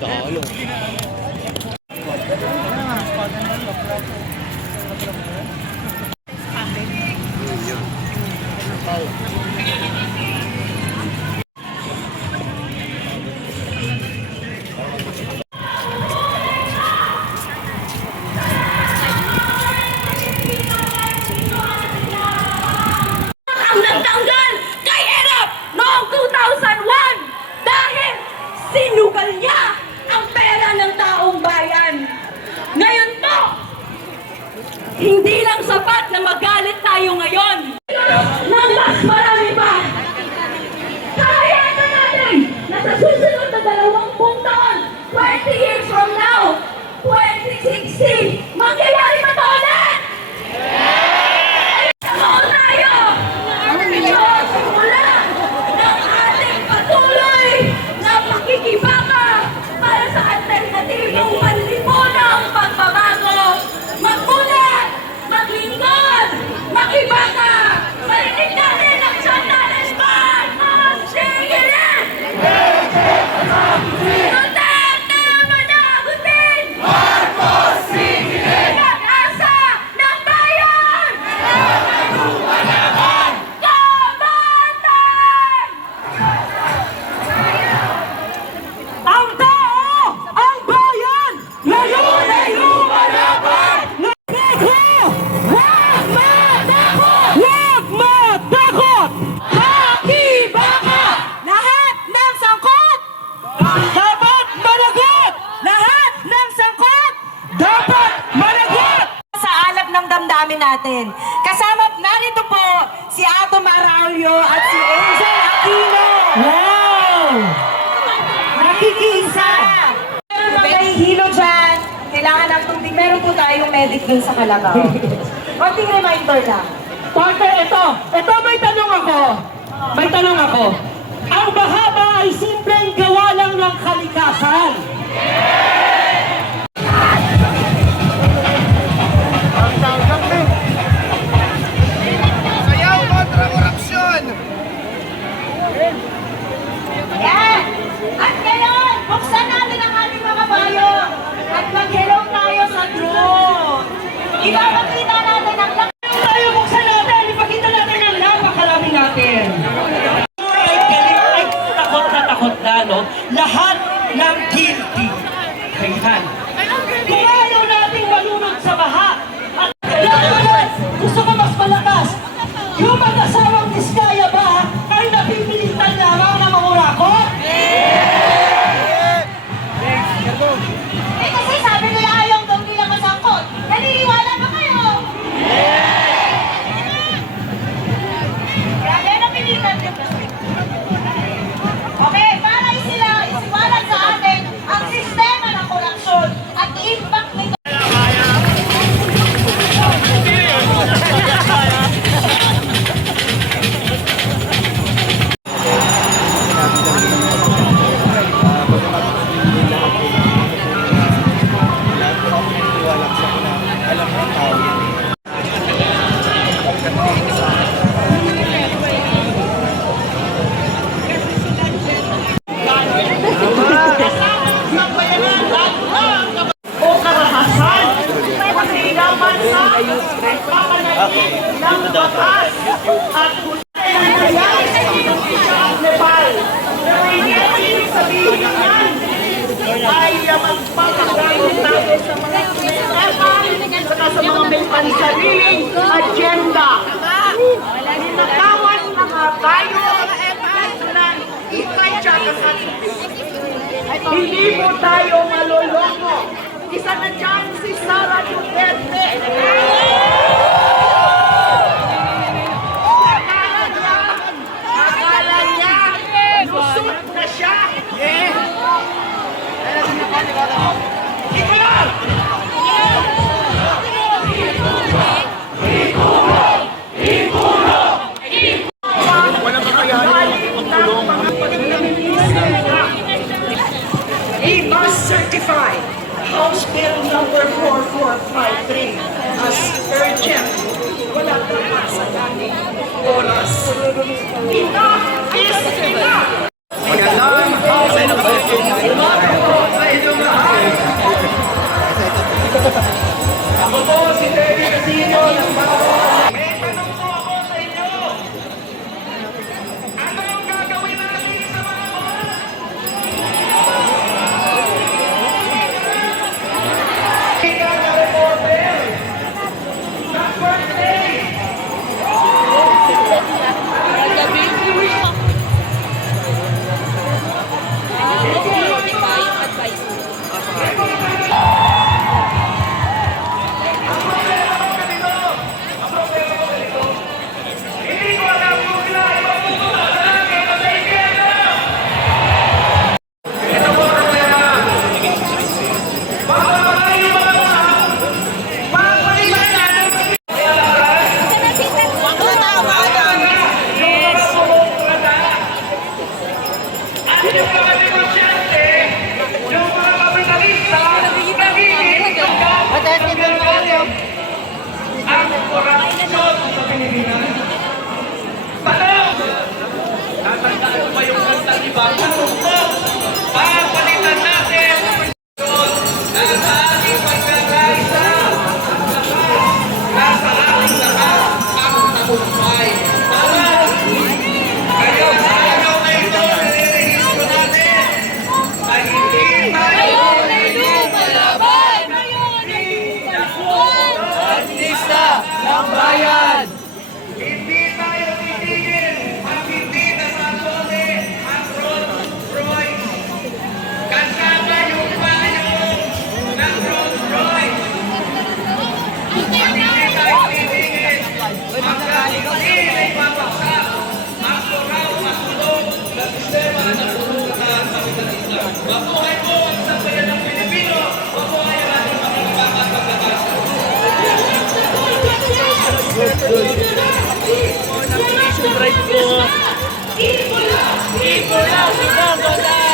Đỏ! namin natin. Kasama narito po si Ato Maraulio at si Angel Aquino. Wow! Nakikisa! Meron ba may hilo dyan? Kailangan ng tubig. Meron po tayong medic dun sa Calacao. Konting reminder lang. Partner, ito. Ito may tanong ako. May tanong ako. Ang bahaba ay simpleng gawa lang ng kalikasan. Yeah! mag-asawang diskarte. Okay. Dito daw to. Nepal. Ibig sabihin niyan ay magpapagayon tayo sa mga saka sa mga may pansariling agenda. Nakawan na nga tayo na itay tsaka sa Hindi mo tayo maloloko. Isa na tsaka bonus korupsyon sa Pilipinas. Tanaw! Natandaan mo ba yung kantang? Ng bayan! Hindi tayo titigil at hindi nasasole ang Rolls Royce. Kasama yung payong ng Rolls Royce. At hindi tayo titigil hindi ay babagsak ang moral at tulong ng sistema ng pulungan sa kapitalismo. Mabuhay po Yan